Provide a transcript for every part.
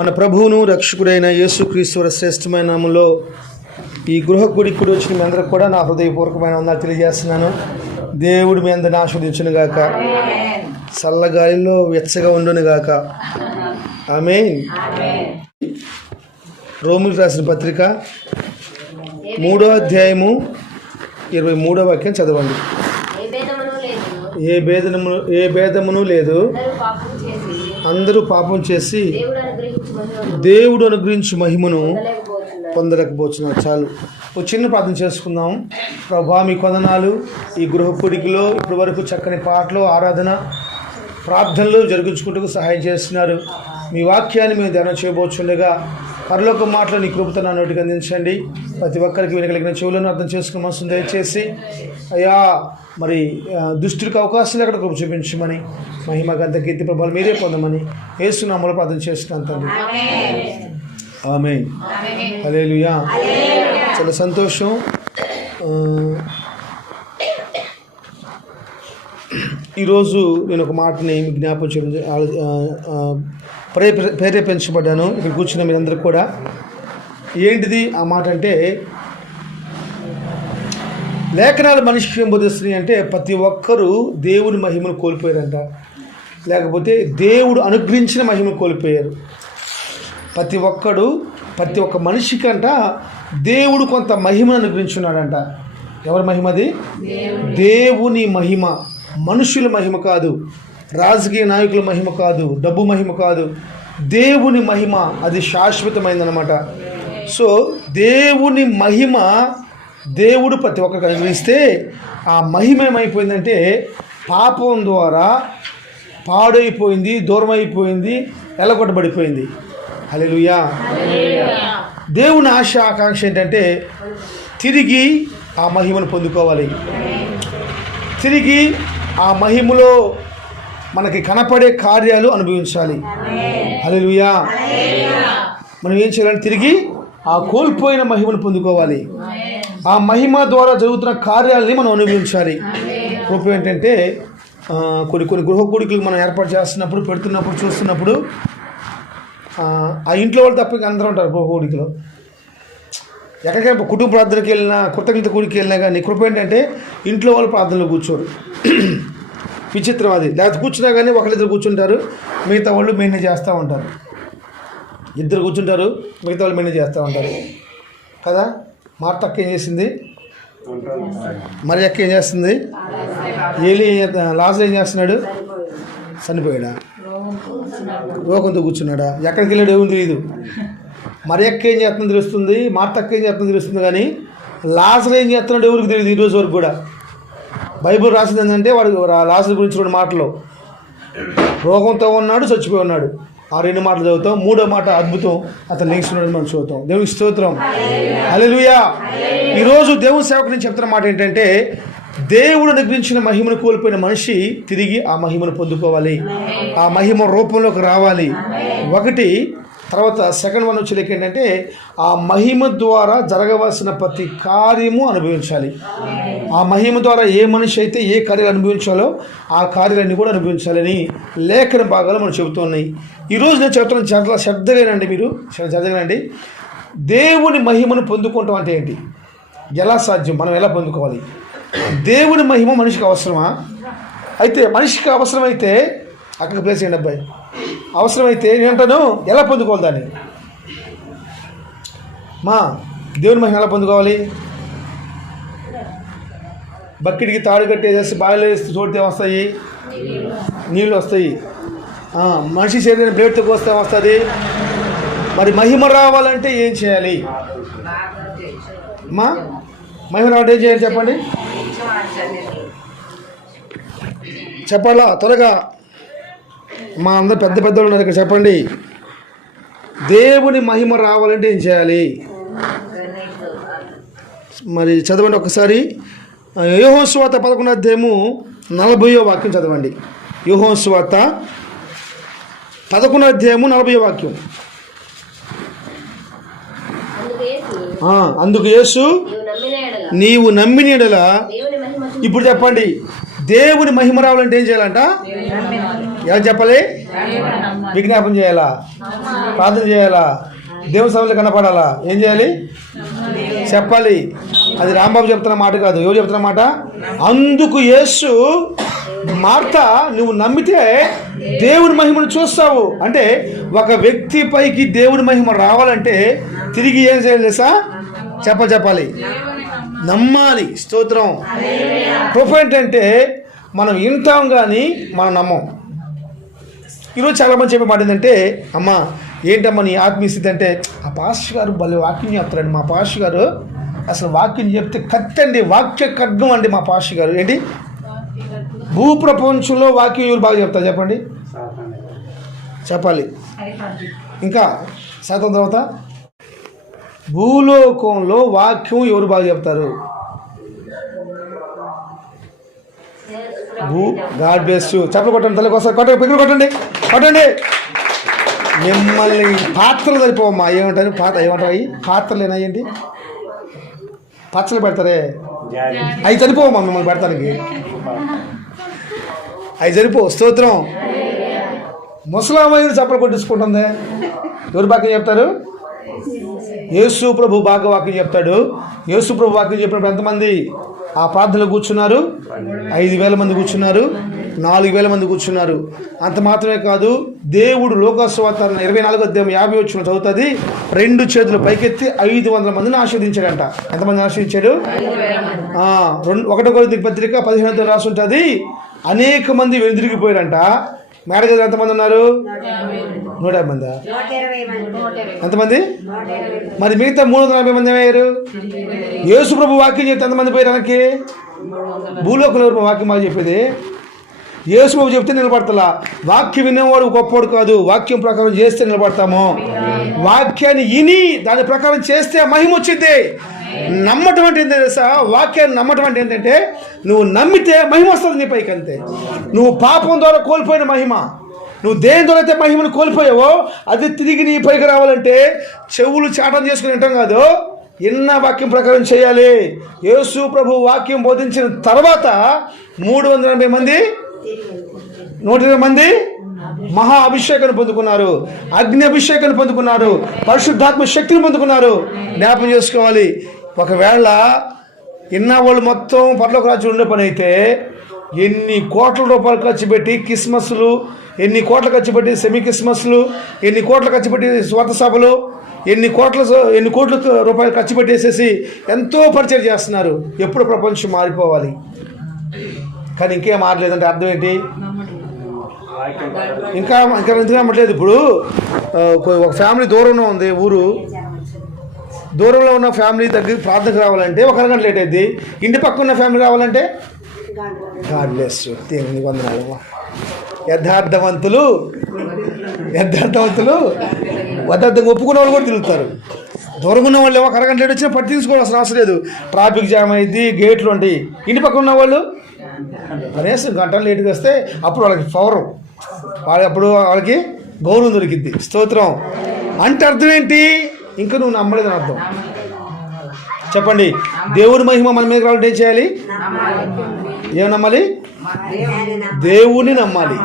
మన ప్రభువును రక్షకుడైన యేసుక్రీశ్వర శ్రేష్టమైన నామంలో ఈ గృహ గుడికి కూడా వచ్చిన మీ అందరికి కూడా నా హృదయపూర్వకమైన వందలు తెలియజేస్తున్నాను. దేవుడు మీ అందరిని ఆస్వాదించును గాక. చల్లగాలిలో వెచ్చగా ఉండును గాక. ఆమె రోమిల్ రాసిన పత్రిక మూడో అధ్యాయము ఇరవై మూడో వాక్యం చదవండి. ఏ భేదమును ఏ భేదమును లేదు. అందరూ పాపం చేసి దేవుడు అనుగ్రహించి మహిమను మహిమను పొందలేకపోతున్నారు. చాలు. ఒక చిన్న ప్రార్థన చేసుకుందాం. ప్రభా మీ కొందనాలు ఈ గృహకుడికిలో ఇప్పటి వరకు చక్కని పాటలు ఆరాధన ప్రార్థనలు జరిగించుకుంటూ సహాయం చేస్తున్నారు. మీ వాక్యాన్ని మేము ధ్యానం చేయబోచుండగా పరలోక మాటలు నీ కృపతో నా నోటికి అందించండి. ప్రతి ఒక్కరికి వినగలిగిన చెవులను అర్థం చేసుకుని మనసు దయచేసి అయ్యా మరి దుష్టుడికి అవకాశం లేకుండా కృప చూపించమని మహిమ గంత కీర్తి ప్రభావం మీరే పొందమని ఏసునామలో ప్రార్థన చేస్తున్నాను తండ్రి. ఆమె అలేలుయా చాలా సంతోషం. ఈరోజు నేను ఒక మాటని జ్ఞాపకం చేయడం ప్రేరే ప్రేరేపించబడ్డాను. ఇక్కడ కూర్చున్న మీరందరూ కూడా. ఏంటిది ఆ మాట అంటే లేఖనాలు మనిషికి ఏం బోధిస్తున్నాయి అంటే ప్రతి ఒక్కరూ దేవుని మహిమను కోల్పోయారంట. లేకపోతే దేవుడు అనుగ్రహించిన మహిమను కోల్పోయారు. ప్రతి ఒక్కడు ప్రతి ఒక్క మనిషికంట దేవుడు కొంత మహిమను అనుగ్రహించున్నాడంట. ఎవరి మహిమది దేవుని మహిమ. మనుషుల మహిమ కాదు. రాజకీయ నాయకుల మహిమ కాదు డబ్బు మహిమ కాదు. దేవుని మహిమ అది శాశ్వతమైందనమాట సో దేవుని మహిమ దేవుడు ప్రతి ఒక్కరికి అనుగ్రహిస్తే ఆ మహిమ ఏమైపోయిందంటే పాపం ద్వారా పాడైపోయింది దూరం అయిపోయింది ఎలగొట్టబడిపోయింది. హల్లెలూయా. దేవుని ఆశ ఆకాంక్ష ఏంటంటే తిరిగి ఆ మహిమను పొందుకోవాలి. తిరిగి ఆ మహిమలో మనకి కనపడే కార్యాలు అనుభవించాలి. హల్లెలూయా. మనం ఏం చేయాలంటే తిరిగి ఆ కోల్పోయిన మహిమను పొందుకోవాలి. ఆ మహిమ ద్వారా జరుగుతున్న కార్యాలని మనం అనుభవించాలి. రూపం ఏంటంటే కొన్ని కొన్ని గృహ కూడికలు మనం ఏర్పాటు చేస్తున్నప్పుడు పెడుతున్నప్పుడు చూస్తున్నప్పుడు ఆ, ఇంట్లో వాళ్ళు తప్ప అందరూ ఉంటారు గృహ కూడికలో ఎక్కడికైనా కుటుంబ ప్రార్థనకి వెళ్ళినా కృతజ్ఞత కూడికి వెళ్ళినా కానీ కృప ఏంటంటే ఇంట్లో వాళ్ళు ప్రార్థనలో కూర్చోరు. విచిత్రం అది లేకపోతే కూర్చున్నా కానీ ఒకరిద్దరు కూర్చుంటారు. మిగతా వాళ్ళు మెయింటైన్ చేస్తూ ఉంటారు. ఇద్దరు కూర్చుంటారు మిగతా వాళ్ళు మెయింటైన్ చేస్తూ ఉంటారు. కదా? మార్త అక్క ఏం చేసింది? మరి అక్క ఏం చేస్తుంది? ఏలి లాస్ట్ ఏం చేస్తున్నాడు? చనిపోయాడా? రోగంతో కూర్చున్నాడా? ఎక్కడికి వెళ్ళాడు ఏమో తెలియదు మరి అక్క ఏం చేస్తుందో తెలుస్తుంది మార్త అక్క ఏం చేస్తుందో తెలుస్తుంది కానీ లాజర్ ఏం చేస్తున్నాడు ఎవరికి తెలియదు ఈరోజు వరకు కూడా. బైబిల్ రాసింది ఏంటంటే వాడు రాసిన గురించి రెండు మాటలు. రోగంతో ఉన్నాడు చచ్చిపోయి ఉన్నాడు. ఆ రెండు మాటలు చదువుతాం. మూడో మాట అద్భుతం. అతను లేచినాడు మనం చదువుతాం. దేవునికి స్తోత్రం. అలెలుయా ఈరోజు దేవుని సేవకు నేను చెప్తున్న మాట ఏంటంటే దేవుడు అనుగ్రహించిన మహిమను కోల్పోయిన మనిషి తిరిగి ఆ మహిమను పొందుకోవాలి. ఆ మహిమ రూపంలోకి రావాలి. ఒకటి తర్వాత సెకండ్ వన్ వచ్చేకి ఏంటంటే ఆ మహిమ ద్వారా జరగవలసిన ప్రతి కార్యము అనుభవించాలి. ఆ మహిమ ద్వారా ఏ మనిషి అయితే ఏ కార్యాలు అనుభవించాలో ఆ కార్యాలన్నీ కూడా అనుభవించాలని లేఖన భాగాలు మనం చెబుతున్నాయి ఈరోజు నేను చెప్తున్నాను చాలా శ్రద్ధగానండి మీరు. చాలా శ్రద్ధగానండి దేవుని మహిమను పొందుకోవటం అంటే ఏంటి? ఎలా సాధ్యం? మనం ఎలా పొందుకోవాలి? దేవుని మహిమ మనిషికి అవసరమా? అయితే మనిషికి అవసరమైతే అక్కడ ప్లేస్ చేయండి అబ్బాయి. అవసరమైతే నేనంటాను ఎలా పొందుకోవాలి దాన్ని? మా దేవుని మహిమ ఎలా పొందుకోవాలి? బకెట్కి తాడు కట్టేసేసి బావిలో వేస్తే చూడితే వస్తాయి? నీళ్ళు వస్తాయి. మనిషి శరీరం బ్లేడ్తో కోస్తే వస్తుంది? మరి మహిమ రావాలంటే ఏం చేయాలి? మా మహిమ రావాలంటే ఏం చేయాలి చెప్పండి? చెప్పాలా త్వరగా. మా అందరు పెద్ద పెద్దలు ఉన్నారు ఇక్కడ చెప్పండి. దేవుని మహిమ రావాలంటే ఏం చేయాలి? మరి చదవండి ఒకసారి. యోహోస్వాత పదకొండు అధ్యాయము నలభయో వాక్యం చదవండి. యోహోస్వాత పదకొండు అధ్యాయము నలభయో వాక్యం. అందుకు యేసు నీవు నమ్మిన ఎడల. నీవు నమ్మిన యెడల దేవుని మహిమ చూసి ఇప్పుడు చెప్పండి. దేవుని మహిమ రావాలంటే ఏం చేయాలంట? ఎలా చెప్పాలి? విజ్ఞాపన చేయాలా? ప్రార్థన చేయాలా? దేవుని సభలో కనపడాలా? ఏం చేయాలి? చెప్పాలి. అది రాంబాబు చెప్తున్న మాట కాదు. ఎవరు చెప్తున్న మాట? అందుకు యేసు మార్త నువ్వు నమ్మితే దేవుని మహిమను చూస్తావు. అంటే ఒక వ్యక్తి పైకి దేవుని మహిమ రావాలంటే తిరిగి ఏం చేయాలి తెలుసా? చెప్ప చెప్పాలి. నమ్మాలి. స్తోత్రం. కృప ఏంటంటే మనం వింటాం కానీ మనం నమ్మం. ఈరోజు చాలామంది చెప్పే మాట ఏంటంటే అమ్మ ఏంటమ్మా నీ ఆత్మీయ స్థితి అంటే ఆ పాస్టర్ గారు భలే వాక్యం చెప్తారండి మా పాస్టర్ గారు. అసలు వాక్యం చెప్తే కత్తి అండి వాక్య ఖడ్గం అండి మా పాస్టర్ గారు. ఏంటి? భూ ప్రపంచంలో వాక్యం ఎవరు బాగా చెప్తారు చెప్పండి? చెప్పాలి. ఇంకా శాతం తర్వాత భూలోకంలో వాక్యం ఎవరు బాగా చెప్తారు? భూ గాడ్ బ్లెస్ చెప్పలు కొట్టండి తల్లి కోసం కొట్ట పిక్కలు కొట్టండి కొట్టండి. మిమ్మల్ని పాత్రలు సరిపోవమ్మా ఏమంటారు? పాత ఏమంటారు? అవి పాత్రలు ఏనాయండి పచ్చలు పెడతారే? అవి సరిపోవమ్మా మిమ్మల్ని పెడతానికి. అవి సరిపో స్తోత్రం. ముసలామైన చప్పలు కొట్టించుకుంటుంది. ఎవరు బాగా చెప్తారు? యేసు ప్రభు భాగవాక్యం చెప్తాడు. యేసు ప్రభు వాక్యం చెప్పినప్పుడు ఎంతమంది ఆ ప్రార్థనలో కూర్చున్నారు? ఐదు వేల మంది కూర్చున్నారు. నాలుగు వేల మంది కూర్చున్నారు. అంత మాత్రమే కాదు దేవుడు లోకస్వాతారణ ఇరవై నాలుగో అధ్యాయం యాభై వచ్చిన చదువుతుంది. రెండు చేతులు పైకెత్తి ఐదు వందల మందిని ఆశీర్దించాడంట ఎంతమంది ఆశీర్వించాడు రెండు ఒకటో కొరింథీ పత్రిక పదిహేను రాసి ఉంటుంది అనేక మంది వెనుదిరిగిపోయారంట. మేడగదిలో ఎంతమంది ఉన్నారు? నూట యాభై మంది. ఎంతమంది? మరి మిగతా మూడు వందల యాభై మంది ఏమయ్యారు? యేసు ప్రభు వాక్యం చెప్తే ఎంతమంది పోయారు వెనక్కి? భూలోకంలో వాక్యం మాకు చెప్పేది? యేసు ప్రభు చెప్తే నిలబడతలా. వాక్యం వినేవాడు గొప్పవాడు కాదు. వాక్యం ప్రకారం చేస్తే నిలబడతాము. వాక్యాన్ని విని దాని ప్రకారం చేస్తే మహిమ వచ్చింది. నమ్మటం అంటే ఏంటంటే తెలుసా? వాక్యాన్ని నమ్మటం అంటే ఏంటంటే నువ్వు నమ్మితే మహిమ వస్తుంది నీ పైకి అంతే నువ్వు పాపం ద్వారా కోల్పోయిన మహిమ. నువ్వు దేని ద్వారా అయితే మహిమను కోల్పోయావో అది తిరిగి నీ పైకి రావాలంటే చెవులు చాటం చేసుకుని వింటాం కాదు. ఇన్న వాక్యం ప్రకారం చేయాలి. యేసు ప్రభు వాక్యం బోధించిన తర్వాత మూడు వందల ఎనభై మంది నూట ఇరవై మంది మహా అభిషేకాన్ని పొందుకున్నారు. అగ్ని అభిషేకాన్ని పొందుకున్నారు. పరిశుద్ధాత్మ శక్తిని పొందుకున్నారు. జ్ఞాపం చేసుకోవాలి. ఒకవేళ ఇన్న వాళ్ళు మొత్తం పర్లోక రాజ్యం ఉండే పని అయితే ఎన్ని కోట్ల రూపాయలు ఖర్చు పెట్టి క్రిస్మస్లు ఎన్ని కోట్ల ఖర్చు పెట్టి సెమీ క్రిస్మస్లు ఎన్ని కోట్ల ఖర్చు పెట్టి స్వాత సభలు ఎన్ని కోట్ల ఎన్ని కోట్ల రూపాయలు ఖర్చు పెట్టేసేసి ఎంతో పరిచయం చేస్తున్నారు. ఎప్పుడు ప్రపంచం మారిపోవాలి. కానీ ఇంకేం మారలేదంటే అర్థం ఏంటి? ఇంకా ఇంకా ఎందుకు నమ్మట్లేదు? ఇప్పుడు ఒక- ఒక ఫ్యామిలీ దూరంలో ఉంది ఊరు. దూరంలో ఉన్న ఫ్యామిలీ దగ్గర ప్రార్థనకు రావాలంటే ఒక అరగంట లేట్ అయింది ఇంటి పక్క ఉన్న ఫ్యామిలీ రావాలంటే? గాడ్ బ్లెస్ యూ దేవుని వందనాలు యథార్థవంతులు యథార్థవంతులు యథార్థంగా ఒప్పుకున్న వాళ్ళు కూడా తిరుగుతారు. దూరంగా ఉన్న వాళ్ళు ఏమో ఒక అరగంట లేట్ వచ్చినా పట్టి తీసుకోవాల్సిన అవసరం లేదు. ట్రాఫిక్ జామ్ అయింది గేట్లు ఉంటాయి. ఇంటి పక్కన ఉన్న వాళ్ళు? కనీసం గంటలు లేట్గా వస్తే అప్పుడు వాళ్ళకి పవర్ వాళ్ళప్పుడు వాళ్ళకి గౌరవం దొరికింది స్తోత్రం. అంటే అర్థం ఏంటి? ఇంకా నువ్వు నమ్మలేదని అర్థం. చెప్పండి. దేవుని మహిమ మన మీద రావాలంటే ఏం చేయాలి? ఏం నమ్మాలి? దేవుని నమ్మాలి.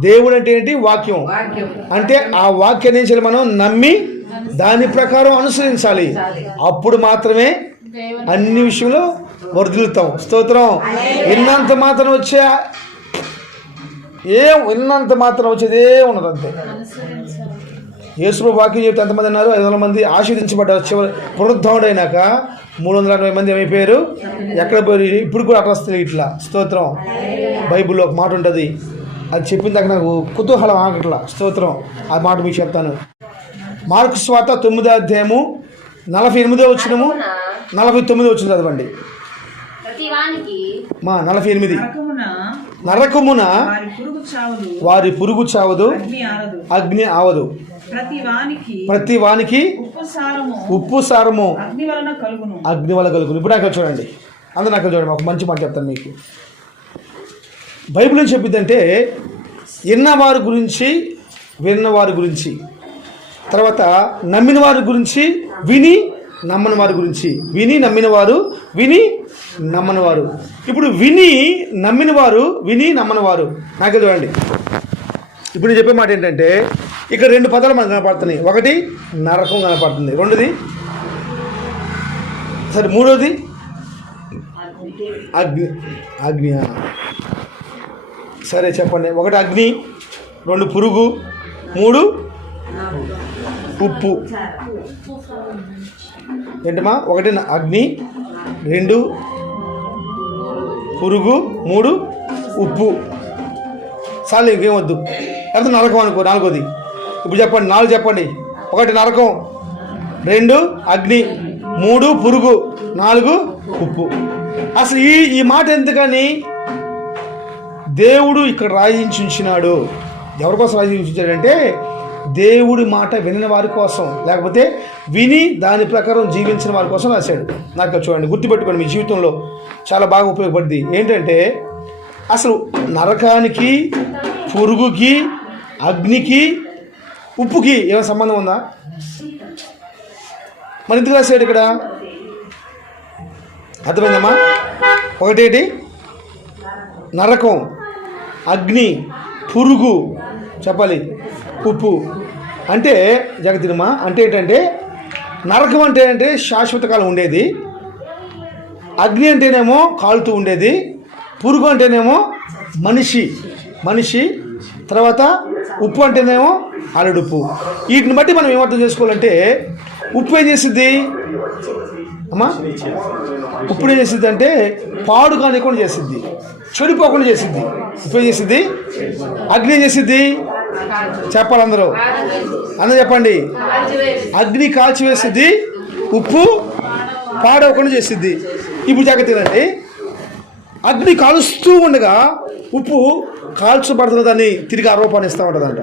దేవుడు అంటే ఏంటి? వాక్యం. అంటే ఆ వాక్యాన్ని ఏం చేయాలి మనం? నమ్మి దాని ప్రకారం అనుసరించాలి. అప్పుడు మాత్రమే అన్ని విషయంలో వర్ధిల్లుతాం స్తోత్రం. విన్నంత మాత్రం వచ్చే ఏం విన్నంత మాత్రం వచ్చేదే ఉండదు అంతే యేసు వాక్యం చెప్తే ఎంతమంది అన్నారు? ఐదు వందల మంది ఆశీర్దించబడ్డారు చివరి పునరుద్ధముడైనాక మూడు వందల అరవై మంది ఏమైపోయారు ఎక్కడ పోయారు? ఇప్పుడు కూడా అట్లా వస్తుంది ఇట్లా. స్తోత్రం. బైబిల్లో ఒక మాట ఉంటుంది. అది చెప్పిన దాకా నాకు కుతూహలం ఆగట్లా. స్తోత్రం. ఆ మాట మీకు చెప్తాను. మార్కు స్వాత తొమ్మిదో అధ్యాయము నలభై ఎనిమిదో వచ్చినము నలభై తొమ్మిదో వచ్చిన చదవండి. మా నలభై ఎనిమిది. నరకమున నరకమున వారి పురుగు చావులు వారి పురుగు చావదు. అగ్ని ఆవదు. ప్రతి వానికి ప్రతి వానికి ఉప్పు సారము. అగ్ని వలన కలుగును. అగ్ని వల్ల కలుగును. ఇప్పుడు నాకు చూడండి. అందరూ నాకు చూడండి. ఒక మంచి మాట చెప్తాను మీకు. బైబిల్ ఏం చెప్పిందంటే విన్నవారి గురించి విన్నవారి గురించి. తర్వాత నమ్మిన వారి గురించి విని నమ్మని వారి గురించి. విని నమ్మిన వారు విని నమ్మని వారు ఇప్పుడు విని నమ్మిన వారు విని నమ్మని వారు నాకే చూడండి. ఇప్పుడు నేను చెప్పే మాట ఏంటంటే ఇక్కడ రెండు పదాలు మనకు కనపడుతున్నాయి. ఒకటి నరకం కనపడుతుంది. రెండోది? సరే మూడోది? అగ్ని. అగ్ని సరే చెప్పండి. ఒకటి అగ్ని రెండు పురుగు మూడు ఉప్పు. ఏంటమ్మా? ఒకటి అగ్ని రెండు పురుగు మూడు ఉప్పు. చాలు ఇంకేం వద్దు. లేకపోతే నరకం అనుకో నాలుగోది. ఇప్పుడు చెప్పండి నాలుగు చెప్పండి. ఒకటి నరకం రెండు అగ్ని మూడు పురుగు నాలుగు ఉప్పు. అసలు ఈ ఈ మాట ఎందుకని? దేవుడు ఇక్కడ రాయించి ఎవరికోసం ఎవరి కోసం దేవుడి మాట వినిన వారి కోసం లేకపోతే విని దాని ప్రకారం జీవించిన వారి కోసం రాశాడు. నాకు చూడండి గుర్తుపెట్టుకోండి మీ జీవితంలో. చాలా బాగా ఉపయోగపడింది. ఏంటంటే అసలు నరకానికి పురుగుకి అగ్నికి ఉప్పుకి ఏమైనా సంబంధం ఉందా? మరి ఎందుకు రాశాడు ఇక్కడ? అర్థమైందమ్మా? ఒకటేటి? నరకం అగ్ని పురుగు చెప్పాలి ఉప్పు. అంటే జగతినమా అంటే ఏంటంటే నరకం అంటే అంటే శాశ్వత కాలం ఉండేది. అగ్ని అంటేనేమో కాలుతూ ఉండేది. పురుగు అంటేనేమో మనిషి. మనిషి. తర్వాత ఉప్పు అంటేనేమో అలడుప్పు వీటిని బట్టి మనం ఏమర్థం చేసుకోవాలంటే ఉప్పు ఏం చేసిద్ది? అమ్మా ఉప్పు ఏం చేసిద్ది అంటే పాడు కానికుండా చేసిద్ది చెడిపోకుండా చేసిద్ది. ఉప్పు ఏం చేసిద్ది? అగ్ని ఏం చేసిద్ది? చెప్పాలి అందరూ. అందరూ చెప్పండి. అగ్ని కాల్చి కాల్చివేసిద్ది ఉప్పు పాడవకుండా చేసిద్ది. ఇప్పుడు జాగ్రత్త ఏంటంటే అగ్ని కాలుస్తూ ఉండగా ఉప్పు కాల్చబడుతున్నదని తిరిగి ఆరోపణ ఇస్తూ ఉంటుందంట.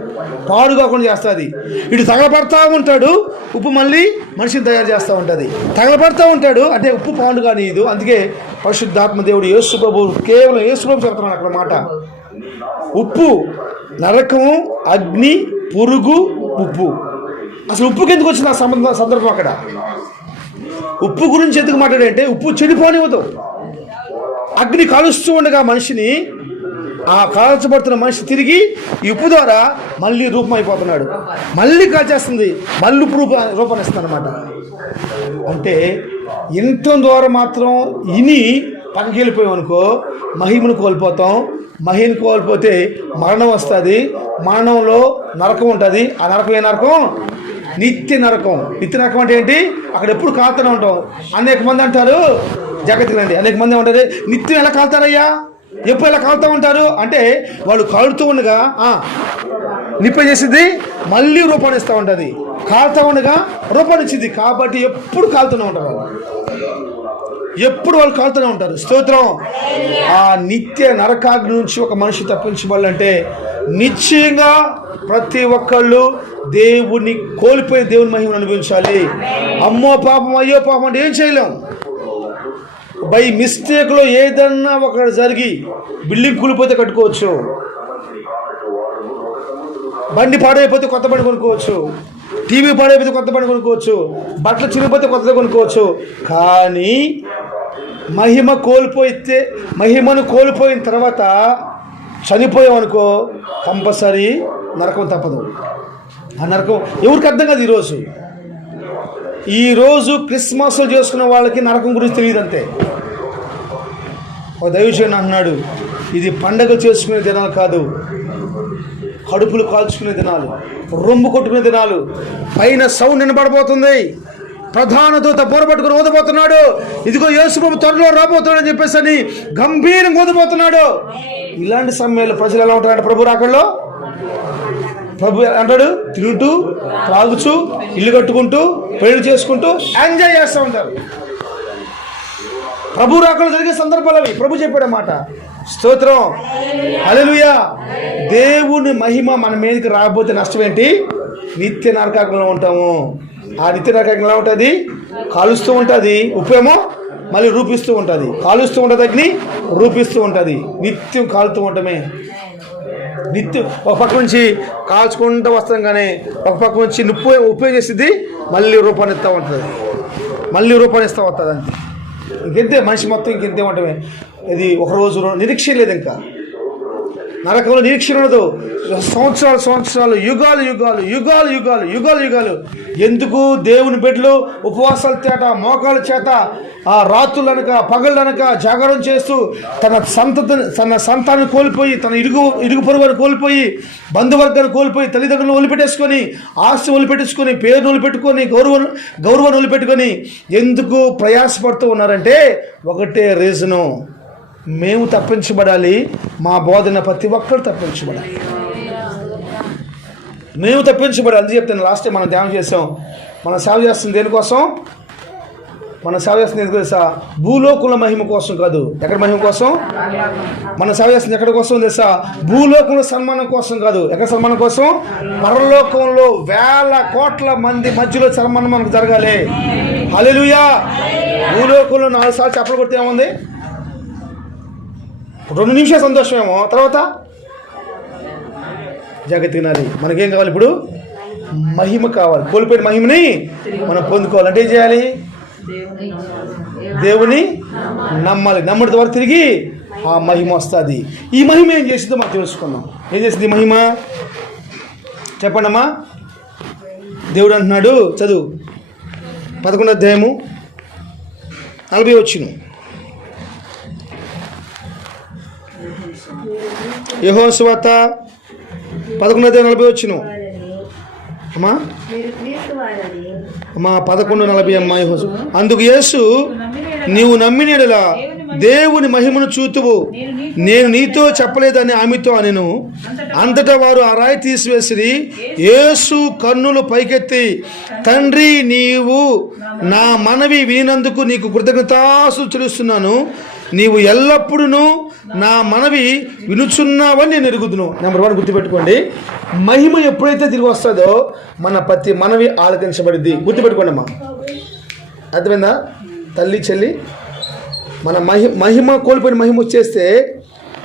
పాడు కాకుండా చేస్తుంది. ఇటు తగలపడతా ఉంటాడు ఉప్పు మళ్ళీ మనిషిని తయారు చేస్తూ ఉంటుంది. తగలపడతా ఉంటాడు అంటే ఉప్పు పాండు కానీ ఇది. అందుకే పరిశుద్ధాత్మ దేవుడు యేసు ప్రభు కేవలం యేసు ప్రభు చెప్తున్నాడు అక్కడ మాట. ఉప్పు నరకము అగ్ని పురుగు ఉప్పు. అసలు ఉప్పుకి ఎందుకు వచ్చిన ఆ సంబంధం సందర్భం అక్కడ? ఉప్పు గురించి ఎందుకు మాట్లాడంటే ఉప్పు చెడిపోనివ్వదు. అగ్ని కాలుస్తూ ఉండగా మనిషిని ఆ కాల్చబడుతున్న మనిషి తిరిగి ఈ ఉప్పు ద్వారా మళ్ళీ రూపం అయిపోతున్నాడు మళ్ళీ కాల్చేస్తుంది. మళ్ళీ ఉప్పు రూప రూపాన్నిస్తుంది అనమాట అంటే ఇంత ద్వారా మాత్రం ఇని పక్కకి అనుకో మహిమను కోల్పోతాం. మహిమను కోల్పోతే మరణం వస్తుంది. మరణంలో నరకం ఉంటుంది. ఆ నరకం ఏ నరకం? నిత్య నరకం. నిత్య నరకం అంటే ఏంటి? అక్కడ ఎప్పుడు కాలుతూనే ఉంటాం. అనేక మంది అంటారు జాగ్రత్తగా అనేక మంది ఉంటారు నిత్యం ఎలా కాలుతారయ్యా? ఎప్పుడు ఇలా కాలుతూ ఉంటారు? అంటే వాళ్ళు కాలుతూ ఉండగా నిప్ప చేసింది మళ్ళీ రూపాన్ని ఇస్తూ ఉంటుంది. కాలుతూ ఉండగా రూపాన్ని ఇచ్చింది కాబట్టి ఎప్పుడు కాలుతూనే ఉంటారు ఎప్పుడు వాళ్ళు కాలుతూనే ఉంటారు. స్తోత్రం. ఆ నిత్య నరకాగ్ని నుంచి ఒక మనిషి తప్పించబడాలంటే నిశ్చయంగా ప్రతి ఒక్కళ్ళు దేవుని కోల్పోయి దేవుని మహిమను అనుభవించాలి. అమ్మో పాపం అయ్యో పాపం అంటే ఏం చేయలేం. బై మిస్టేక్లో ఏదన్నా ఒకటి జరిగి బిల్డింగ్ కూలిపోతే కట్టుకోవచ్చు. బండి పాడైపోతే కొత్త బండి కొనుక్కోవచ్చు. టీవీ పాడైపోతే కొత్త బండి కొనుక్కోవచ్చు. బట్టలు చిరిగిపోతే కొత్తది కొనుక్కోవచ్చు. కానీ మహిమ కోల్పోయితే మహిమను కోల్పోయిన తర్వాత చనిపోయామనుకో కంపల్సరీ నరకం తప్పదు. ఆ నరకం ఎవరికి అర్థం కాదు ఈరోజు? ఈరోజు క్రిస్మస్ చేసుకున్న వాళ్ళకి నరకం గురించి తెలియదు అంతే. ఒక దైవజన్ అన్నాడు ఇది పండగ చేసుకునే దినాలు కాదు కడుపులు కాల్చుకునే దినాలు రొమ్ము కొట్టుకునే దినాలు పైన సౌండ్ వినబడబోతుంది ప్రధాన దూత బోరబట్టుకుని ఊదబోతున్నాడు ఇదిగో యేసుబాబు త్వరలో రాబోతున్నాడు అని చెప్పేసి అని గంభీరంగా ఊదబోతున్నాడు. ఇలాంటి సమయంలో ప్రజలు ఎలా ఉంటారంటే ప్రభు రాకల్లో ప్రభు అంటాడు తింటూ త్రాగుచూ ఇల్లు కట్టుకుంటూ పెళ్ళి చేసుకుంటూ ఎంజాయ్ చేస్తూ ఉంటారు. ప్రభు రాకలు జరిగే సందర్భాలు అవి. ప్రభు చెప్పాడు మాట. స్తోత్రం. అలలుయా దేవుని మహిమ మన మీదకి రాకపోతే నష్టం ఏంటి? నిత్య నరకాగ్నిలో ఉంటాము. ఆ నిత్య నరకాగ్ని ఉంటుంది? కాలుస్తూ ఉంటుంది. ఉప్పేమో మళ్ళీ రూపిస్తూ ఉంటుంది. కాలుస్తూ ఉంటుంది అగ్ని రూపిస్తూ ఉంటుంది. నిత్యం కాలుతూ ఉండటమే. నిత్యం ఒక పక్క నుంచి కాల్చుకుంటూ వస్తాం కానీ ఒక పక్క నుంచి ఉప్పు ఉపయోగిస్తుంది మళ్ళీ రూపాన్ని ఇస్తూ ఉంటుంది. మళ్ళీ రూపాన్ని ఇస్తూ వస్తుంది అంతే. ఇంకెంతే మనిషి మొత్తం ఇంకెంతే ఉండటమే ఇది ఒక రోజు నిరీక్ష లేదు ఇంకా. నరకంలో నిరీక్షణతో ఉండదు సంవత్సరాలు సంవత్సరాలు యుగాలు యుగాలు యుగాలు యుగాలు యుగాలు యుగాలు. ఎందుకు దేవుని బిడ్డలు ఉపవాసాల చేత మోకాల చేత ఆ రాత్రులనక పగళ్ళనక జాగరణ చేస్తూ తన సంతత తన సంతాన్ని కోల్పోయి తన ఇరుగు ఇరుగు పొరుగును కోల్పోయి బంధువర్గాన్ని కోల్పోయి తల్లిదండ్రులను వదిలిపెట్టేసుకొని ఆస్తి వదిలిపెట్టేసుకొని పేరును వదిలిపెట్టుకొని గౌరవం గౌరవాన్ని వదిలిపెట్టుకొని ఎందుకు ప్రయాసపడుతూ ఉన్నారంటే ఒకటే రీజను మేము తప్పించబడాలి మా బోధన ప్రతి ఒక్కరు తప్పించబడాలి. మేము తప్పించబడాలి అందుకే చెప్తాను లాస్ట్ టైం మనం ధ్యానం చేసాం. మనం సేవ చేస్తుంది దేనికోసం? మనం సేవ చేస్తుంది ఎందుకు తెలుసా? భూలోకుల మహిమ కోసం కాదు. ఎక్కడ మహిమ కోసం? మనం సేవ చేస్తుంది ఎక్కడ కోసం తెలుసా? భూలోకంలో సన్మానం కోసం కాదు. ఎక్కడ సన్మానం కోసం? పరలోకంలో వేల కోట్ల మంది మధ్యలో సన్మానం మనకు జరగాలి. హల్లెలూయా! భూలోకంలో నాలుగు సార్లు చెప్పలు కొడితే ఏముంది? రెండు నిమిషాలు సంతోషమేమో? తర్వాత? జాగ్రత్త తినాలి మనకేం కావాలి ఇప్పుడు? మహిమ కావాలి. కోల్పోయిన మహిమని మనం పొందుకోవాలి. అంటే ఏం చేయాలి? దేవుని నమ్మాలి. నమ్మడి ద్వారా తిరిగి ఆ మహిమ వస్తుంది. ఈ మహిమ ఏం చేసిందో మనం తెలుసుకున్నాం ఏం చేసింది మహిమ? చెప్పండమ్మా దేవుడు అంటున్నాడు చదువు. పదకొండు అధ్యాయము నలభై వచ్చినాం యహోస్వాత పదకొండు అధ్యాయం నలభై వచ్చిన. అమ్మా? అమ్మా పదకొండు నలభై అమ్మా యెహోషు. అందుకు యేసు నీవు నమ్మినలా దేవుని మహిమను చూతువు. నేను నీతో చెప్పలేదని ఆమెతో అనిను. అంతటా వారు ఆ రాయి తీసివేసి యేసు కన్నులు పైకెత్తి తండ్రి నీవు నా మనవి వినినందుకు నీకు కృతజ్ఞతాసు చెల్లిస్తున్నాను. నీవు ఎల్లప్పుడూ నా మనవి వినుచున్నావని నేను ఎరుగుదును. నెంబర్ వన్ గుర్తుపెట్టుకోండి. మహిమ ఎప్పుడైతే తిరిగి వస్తుందో మన ప్రతి మనవి ఆలకించబడిద్ది. గుర్తుపెట్టుకోండి అమ్మా. అర్థమైందా? తల్లి చెల్లి మన మహి మహిమ కోల్పోయిన మహిమ వచ్చేస్తే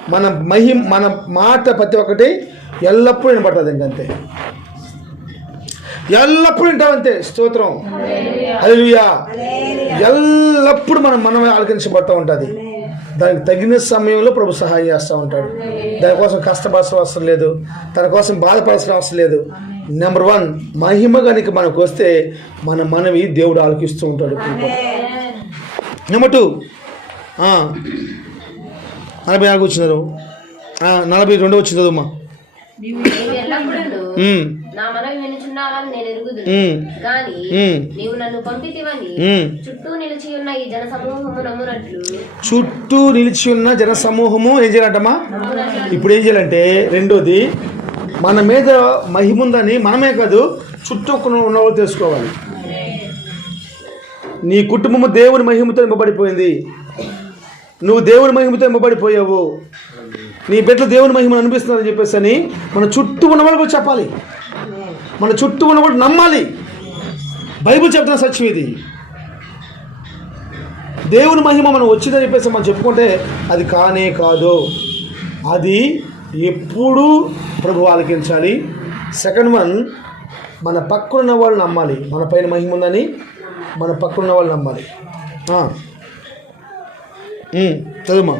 మన మహిమ మన మాట ప్రతి ఒక్కటి ఎల్లప్పుడూ వినపడుతుంది ఇంకంతే. ఎల్లప్పుడూ వింటామంతే స్తోత్రం. హల్లెలూయా. ఎల్లప్పుడూ మనం మనమే ఆలకించబడుతూ ఉంటుంది. దానికి తగిన సమయంలో ప్రభు సహాయం చేస్తూ ఉంటాడు. దానికోసం కష్టపడాల్సిన అవసరం లేదు. తన కోసం బాధపడాల్సిన అవసరం లేదు. నెంబర్ వన్ మహిమ కనుక మనకు వస్తే మన మనవి దేవుడు ఆలకిస్తూ ఉంటాడు. నెంబర్ టూ నలభై నాలుగు వచ్చినారు. నలభై రెండు వచ్చింది నా మనవి వినుచున్నావని నేను ఎరుగుదు నీవు నన్ను పంపితివని. చుట్టూ నిలిచి ఉన్న ఈ జన సమూహము నమ్మునట్లు చుట్టూ నిలిచి ఉన్న జన సమూహము ఏం చేయాలంటమ్మా? ఇప్పుడు ఏం చేయాలంటే రెండోది మన మీద మహిమ ఉందని మనమే కాదు చుట్టూ ఉన్నవాళ్ళు తెలుసుకోవాలి. నీ కుటుంబము దేవుని మహిమతో నింపబడిపోయింది. నువ్వు దేవుని మహిమతో నింపబడిపోయావు. నీ బిడ్డలు దేవుని మహిమను అనిపిస్తుందని చెప్పేసి అని మన చుట్టూ ఉన్న వాళ్ళు కూడా చెప్పాలి. మన చుట్టూ ఉన్న కూడా నమ్మాలి. బైబిల్ చెప్తున్న సత్యం ఇది. దేవుని మహిమ మనం వచ్చిందని చెప్పేసి మనం చెప్పుకుంటే అది కానే కాదు. అది ఎప్పుడూ ప్రభు ఆలకించాలి. సెకండ్ వన్ మన పక్కనున్న వాళ్ళు నమ్మాలి. మన పైన మహిమ ఉందని మన పక్కనున్న వాళ్ళు నమ్మాలి. చదువుమా?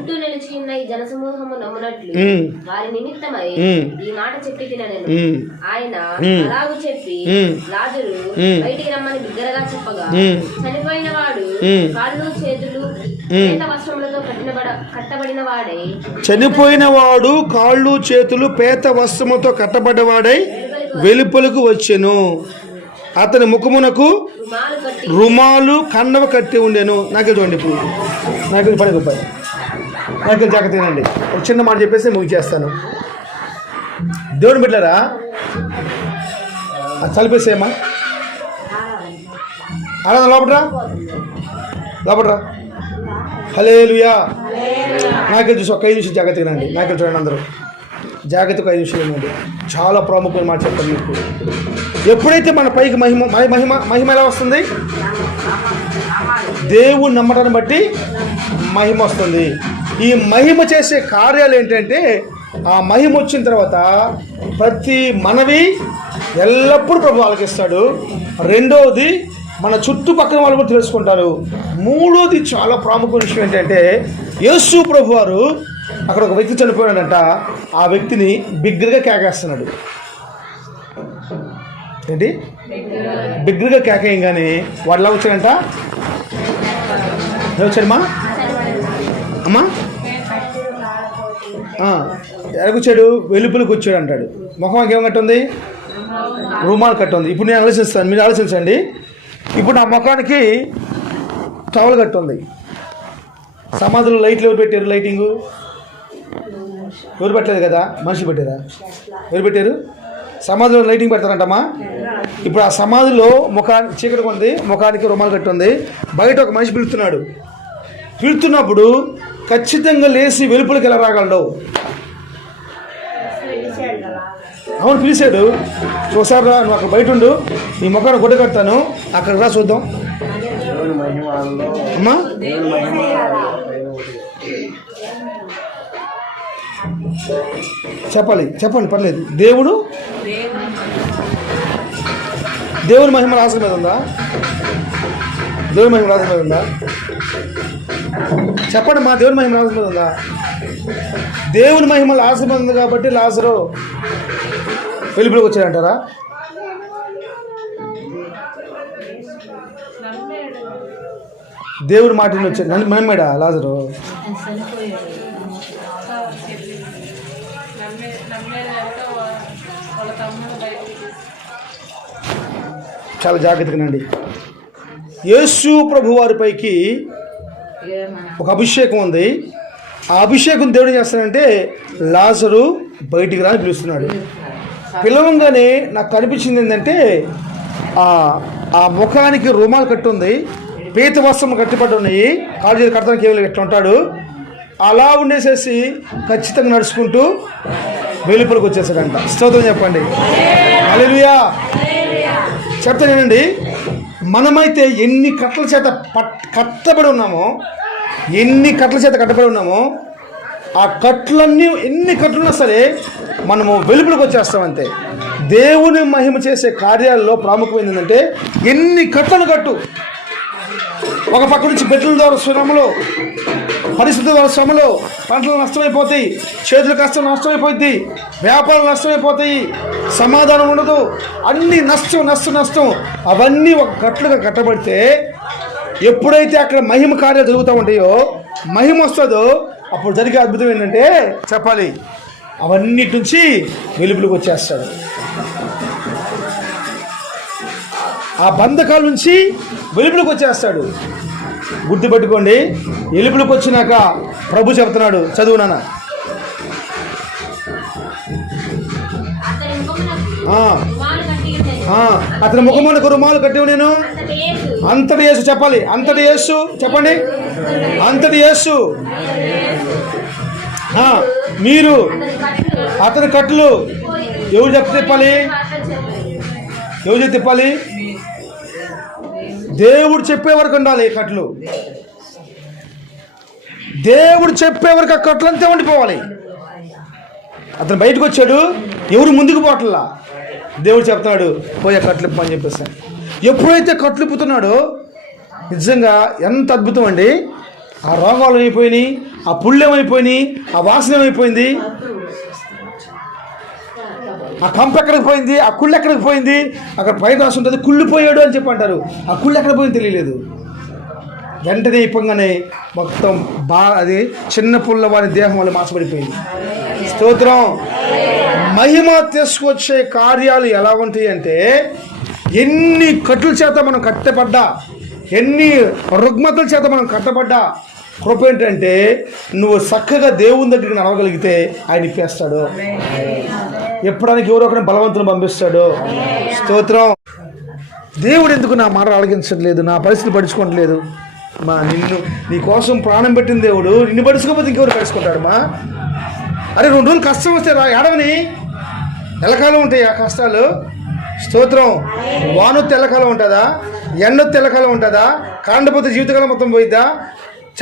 చుట్టూ నిలిచి ఉన్న ఈ జన సమూహము నమ్మునట్లు ఉమ్, వారి నిమిత్తమై ఉమ్. ఈ మాట చెప్పి తినను ఉమ్, ఆయన ఉమ్. అలాగు చెప్పి ఉమ్. లాజరు ఉమ్. బయటికి రమ్మని బిగ్గరగా చెప్పగా ఉమ్. చనిపోయిన వాడు. కాళ్ళు చేతులు పేట వస్త్రములతో కట్టినబడ కట్టబడిన వాడై చనిపోయిన వాడు కాళ్ళు చేతులు పేత వస్త్రముతో కట్టబడ్డవాడై వెలుపలకు వచ్చెను అతని ముఖమునకు రుమాలు కండవ కట్టి ఉండేను నాకే చూడండి ఇప్పుడు నాకే పని రూపాయి మైకేల్ జాగ్రత్త తినండి ఒక చిన్న మాట చెప్పేసి ముగిచేస్తాను దేవుని బిడ్డరా చలిపేసేయమ్మా అలా లోపట్రా? లోపట్రా? హలేలుయా నాకే చూసి ఒక ఐదు నిమిషం జాగ్రత్త తినండి నాకే చూడండి అందరూ. జాగ్రత్తగా ఐదు నిమిషాలు ఏమండి చాలా ప్రాముఖ్యమైన మాట చెప్పండి మీకు. ఎప్పుడైతే మన పైకి మహిమ మహి- మహిమ మహిమ ఎలా వస్తుంది? దేవుని నమ్మటాన్ని బట్టి మహిమ వస్తుంది. ఈ మహిమ చేసే కార్యాలు ఏంటంటే ఆ మహిమ వచ్చిన తర్వాత ప్రతి మనవి ఎల్లప్పుడూ ప్రభు ఆలకిస్తాడు రెండవది మన చుట్టుపక్కల వాళ్ళు కూడా తెలుసుకుంటారు. మూడోది చాలా ప్రాముఖ్య విషయం ఏంటంటే యేసు ప్రభు వారు అక్కడ ఒక వ్యక్తి చనిపోయాడంట. ఆ వ్యక్తిని బిగ్గరగా కేకేస్తున్నాడు. ఏంటి? బిగ్గరగా కేకేయంగానే వాడు ఎలా వచ్చాడంట? వచ్చాడమ్మా అమ్మా? ఎరగుచ్చాడు వెలుపులు వెలుపులకు వచ్చాడు అంటాడు. ముఖం ఏం కట్టుంది? రుమాలు కట్టుంది. ఇప్పుడు నేను ఆలోచిస్తాను మీరు ఆలోచించండి. ఇప్పుడు నా ముఖానికి టవల్ కట్టుంది. సమాధిలో లైట్లు ఎవరు పెట్టారు లైటింగు? ఎవరు పెట్టలేదు కదా? మనిషి పెట్టారా? ఎవరు పెట్టారు? సమాధిలో లైటింగ్ పెడతారంటమ్మా. ఇప్పుడు ఆ సమాధిలో ముఖానికి చీకటి ఉంది ముఖానికి రుమాలు కట్టుంది. బయట ఒక మనిషి పిలుస్తున్నాడు. పిలుతున్నప్పుడు ఖచ్చితంగా లేచి వెలుపులకి ఎలా రాగలడు అవును పిలిచాడు. ఒకసారి రా నువ్వు అక్కడ బయట ఉండు. నీ ముఖాన్ని గుడ్డ కడతాను. అక్కడ రా చూద్దాం. అమ్మా? చెప్పాలి చెప్పండి పర్లేదు. దేవుడు? దేవుని మహిమ రాసిన మీద ఉందా? దేవుని మహిమ రాసిన మీద ఉందా? చెప్పండి మా దేవుని మహిమ రాసిన మీద ఉందా? దేవుని మహిమ రాసిన మీద ఉంది కాబట్టి లాజరు వెలుపులోకి వచ్చాడంటారా? దేవుడి మాటని వచ్చాడు. నన్ను మనమేడా లాజరు? చాలా జాగ్రత్తగా నండి యేసు ప్రభు వారిపైకి ఒక అభిషేకం ఉంది. ఆ అభిషేకం దేవుడు చేస్తానంటే లాజరు బయటికి రాని పిలుస్తున్నాడు. పిలవంగానే నాకు కనిపించింది ఏంటంటే ఆ ఆ ముఖానికి రుమాలు కట్టి ఉంది. పీత వస్త్రం కట్టిపడి ఉన్నాయి. కాళ్ళు కట్టడానికి ఏమి ఎట్లా ఉంటాడు. అలా ఉండేసేసి ఖచ్చితంగా నడుచుకుంటూ వెలుపలకు వచ్చేసాడంట స్తోత్రం చెప్పండి. అలెలుయా చెప్తానేనండి మనమైతే ఎన్ని కట్టల చేత పట్ కట్టబడి ఉన్నామో ఎన్ని కట్టల చేత కట్టబడి ఉన్నామో ఆ కట్లన్నీ ఎన్ని కట్లున్నా సరే మనము వెలుపులకు వచ్చేస్తాం అంతే. దేవుని మహిమ చేసే కార్యాలలో ప్రాముఖ్యం ఏంటంటే ఎన్ని కట్టలు కట్టు. ఒక పక్క నుంచి బిడ్డల ద్వారా స్వరంలో పరిస్థితుల ద్వారా శ్రమలు పంటలు నష్టమైపోతాయి చేతుల కష్టం నష్టమైపోద్ది వ్యాపారాలు నష్టమైపోతాయి సమాధానం ఉండదు. అన్ని నష్టం నష్టం నష్టం అవన్నీ ఒక గట్లుగా కట్టబడితే ఎప్పుడైతే అక్కడ మహిమ కార్యాలు జరుగుతూ ఉంటాయో మహిమ వస్తుందో అప్పుడు జరిగే అద్భుతం ఏంటంటే చెప్పాలి. అవన్నిటి నుంచి వెలుపులకు వచ్చేస్తాడు. ఆ బంధకాల నుంచి వెలుపులకు వచ్చేస్తాడు. గుర్తుపెట్టుకోండి ఎలుపులకు వచ్చినాక ప్రభు చెప్తున్నాడు చదువు నాన్న. అతని ముఖమునకు రుమాలు కట్టి కట్టివు నేను. అంతటి యేసు చెప్పాలి. అంతటి యేసు చెప్పండి. అంతటి యేసు. మీరు అతని కట్లు ఎవరు చెప్తే తిప్పాలి ఎవరు చెప్పి తిప్పాలి దేవుడు చెప్పే వరకు ఉండాలి ఈ కట్లు దేవుడు చెప్పే వరకు ఆ కట్లు అంతే ఉండిపోవాలి. అతను బయటకు వచ్చాడు ఎవరు ముందుకు పోవట్లా? దేవుడు చెప్తున్నాడు పోయే కట్లు అని చెప్పేసి. ఎప్పుడైతే కట్లు ఇప్పుతున్నాడో నిజంగా ఎంత అద్భుతం అండి. ఆ రోగాలు అయిపోయినాయి ఆ పుళ్ళేమైపోయినాయి ఆ వాసన ఏమైపోయింది? ఆ కంప ఎక్కడికి పోయింది? ఆ కుళ్ళు ఎక్కడికి పోయింది? అక్కడ పైదాసు రాసి ఉంటుంది కుళ్ళిపోయాడు అని చెప్పి అంటారు. ఆ కుళ్ళు ఎక్కడ పోయింది తెలియలేదు. వెంటనే ఇప్పగానే మొత్తం బా అది చిన్న పుల్ల వారి దేహం వల్ల మాసపడిపోయింది. స్తోత్రం. మహిమ తీసుకొచ్చే కార్యాలు ఎలా ఉంటాయి అంటే ఎన్ని కట్టుల చేత మనం కట్టబడ్డా ఎన్ని రుగ్మతల చేత మనం కట్టబడ్డా కృప ఏంటంటే నువ్వు చక్కగా దేవుని దగ్గరికి నడవగలిగితే ఆయన ఇప్పేస్తాడు ఎప్పడానికి ఎవరో ఒకరిని బలవంతుని పంపిస్తాడు. స్తోత్రం. దేవుడు ఎందుకు నా మాట అలగించట్లేదు నా పరిస్థితి పడుచుకోవట్లేదు మా నిన్ను నీ కోసం ప్రాణం పెట్టిన దేవుడు నిన్ను పడుచుకోకపోతే ఇంకెవరు పడుచుకుంటాడు మా? అరే రెండు రోజులు కష్టం వస్తే రా ఏడవని? ఎల్లకాలం ఉంటాయి ఆ కష్టాలు? స్తోత్రం. వానొత్తి ఎల్లకాలం ఉంటుందా? ఎండొత్తి ఎల్లకాలం ఉంటుందా? కాండపోతే జీవితకాలం మొత్తం పోయిద్దా?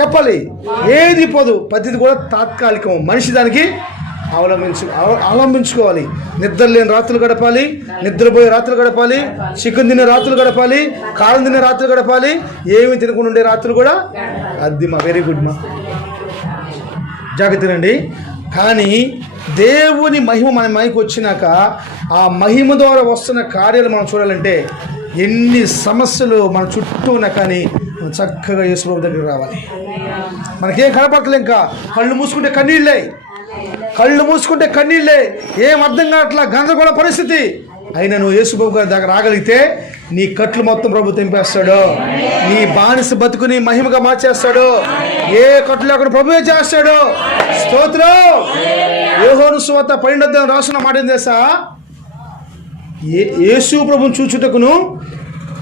చెప్పాలి. ఏది పోదు. ప్రతిది కూడా తాత్కాలికం. మనిషి దానికి అవలంబించు అవ- అవలంబించుకోవాలి. నిద్ర లేని రాత్రులు గడపాలి నిద్రపోయే రాత్రులు గడపాలి చికెన్ తినే రాత్రులు గడపాలి కారం తినే రాత్రులు గడపాలి ఏమి తినకుండా ఉండే రాత్రులు కూడా అది మా వెరీ గుడ్ మా. జాగ్రత్తనండి. కానీ దేవుని మహిమ మన మైకి వచ్చినాక ఆ మహిమ ద్వారా వస్తున్న కార్యాలు మనం చూడాలంటే ఎన్ని సమస్యలు మన చుట్టూ ఉన్నా కానీ మనం చక్కగా యేసుప్రభు దగ్గరికి రావాలి. మనకేం కనపడతలే ఇంకా కళ్ళు మూసుకుంటే కన్నీళ్ళే. కళ్ళు మూసుకుంటే కన్నీళ్ళే. ఏం అర్థం కావట్లా? గందరగోళ పరిస్థితి. అయినా నువ్వు యేసుబాబు గారి దగ్గర రాగలిగితే నీ కట్లు మొత్తం ప్రభు తెంపేస్తాడు. నీ బానిస బతుకుని మహిమగా మార్చేస్తాడు. ఏ కట్లు లేకుండా ప్రభువే చేస్తాడు. స్తోత్రం. యోహోను సువత పన్నెండు రాసిన మాట ఏం తెలుసా? ఏ యేసు ప్రభుని చూచుటకును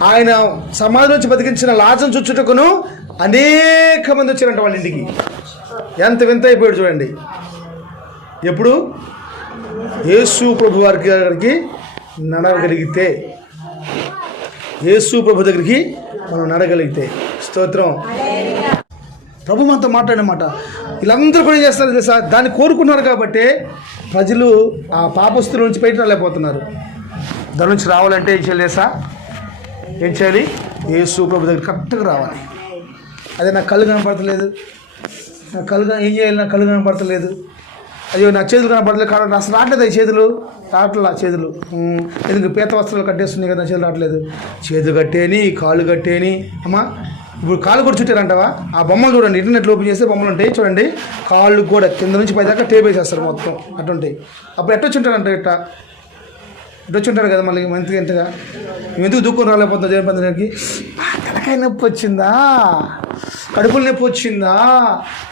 ఆయన సమాధి నుంచి బతికించిన లాజం చూచుటకును అనేక మంది వచ్చారంట వాళ్ళ ఇంటికి. ఎంత వింత అయిపోయాడు చూడండి. ఎప్పుడు? యేసు ప్రభు వారికి దగ్గరికి నడవగలిగితే. యేసు ప్రభు దగ్గరికి మనం నడగలిగితే. స్తోత్రం. ప్రభు మనతో మాట్లాడనమాట వీళ్ళందరూ కూడా ఏం చేస్తారు తెలుసా? దాన్ని కోరుకున్నారు కాబట్టి ప్రజలు ఆ పాపస్తుల నుంచి బయట రాలేకపోతున్నారు. దాని నుంచి రావాలంటే ఏం చేయాలి తెలుసా? ఏం చేయాలి? యేసు ప్రభు దగ్గర కరెక్ట్గా రావాలి. అదే నాకు కళ్ళు కనపడతలేదు. నా కళ్ళు కన- ఏం చేయాలి? నా కళ్ళు కనపడతలేదు. అయ్యో నా చేతులు కనపడలేదు కాబట్టి అసలు రావట్లేదు ఈ చేతులు. రావట్లా చేతులు. ఎందుకు పీత వస్త్రాలు కట్టేస్తున్నాయి కదా చేతులు రావట్లేదు. చేతులు కట్టేని కాళ్ళు కట్టేని. అమ్మా ఇప్పుడు కాళ్ళు కూడా చుట్టారంటావా? ఆ బొమ్మలు చూడండి ఇంటర్నెట్లో ఓపెన్ చేస్తే బొమ్మలు ఉంటాయి చూడండి. కాళ్ళు కూడా కింద నుంచి పై దాకా టేప్ వేసేస్తారు మొత్తం. అటుంటాయి అప్పుడు ఎట్టొచ్చుంటారంట ఇట్ట? ఇటొచ్చుంటారు కదా మళ్ళీ మంత్రి ఎంతగా? ఎందుకు దుఃఖం రాలేకపోతున్నావు జగన్ పందిరికి తలకాయ నొప్పి వచ్చిందా? కడుపుల నొప్పి వచ్చిందా?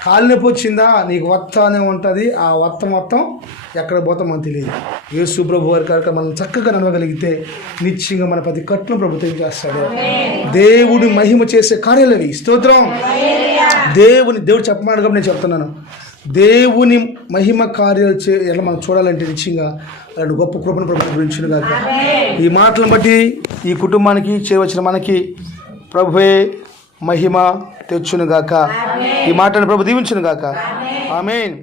కాలు నొప్పి వచ్చిందా? నీకు వత్త అనే ఉంటుంది. ఆ వత్త మొత్తం ఎక్కడ పోతాం మనకు తెలియదు. యేసు ప్రభు వారి కనుక మనం చక్కగా నడవగలిగితే నిశ్చయంగా మన ప్రతి కట్టును ప్రభుత్వం చేస్తాడు? దేవుడి మహిమ చేసే కార్యాలు అవి. స్తోత్రం. దేవుని దేవుడు చెప్పమన్నాడు కాబట్టి నేను చెప్తున్నాను. దేవుని మహిమ కార్యాలు చే ఎలా మనం చూడాలంటే నిశ్చయంగా అలాంటి గొప్ప కృపను ప్రభు గురించిన కాక ఈ మాటలను బట్టి ఈ కుటుంబానికి చేరవచ్చిన మనకి ప్రభువే మహిమ తెచ్చును గాక. ఈ మాటను ప్రభు దీవించును గాక. ఆమెన్.